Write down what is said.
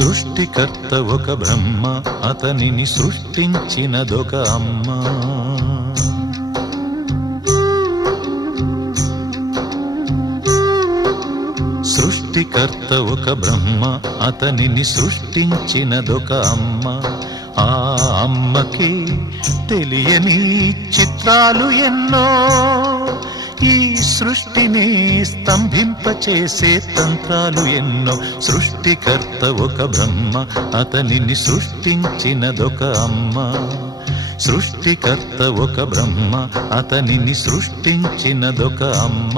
సృష్టికర్త ఒక బ్రహ్మ, అతనిని సృష్టించినదొక అమ్మ. సృష్టికర్త ఒక బ్రహ్మ, అతనిని సృష్టించినదొక అమ్మ. ఆ అమ్మకి తెలియని చిత్రాలు ఎన్నో, ఈ సృష్టిని స్తంభింపచేసే తంత్రాలు ఎన్నో. సృష్టికర్త ఒక బ్రహ్మ, అతనిని సృష్టించినదొక అమ్మ. సృష్టికర్త ఒక బ్రహ్మ, అతనిని సృష్టించినదొక అమ్మ.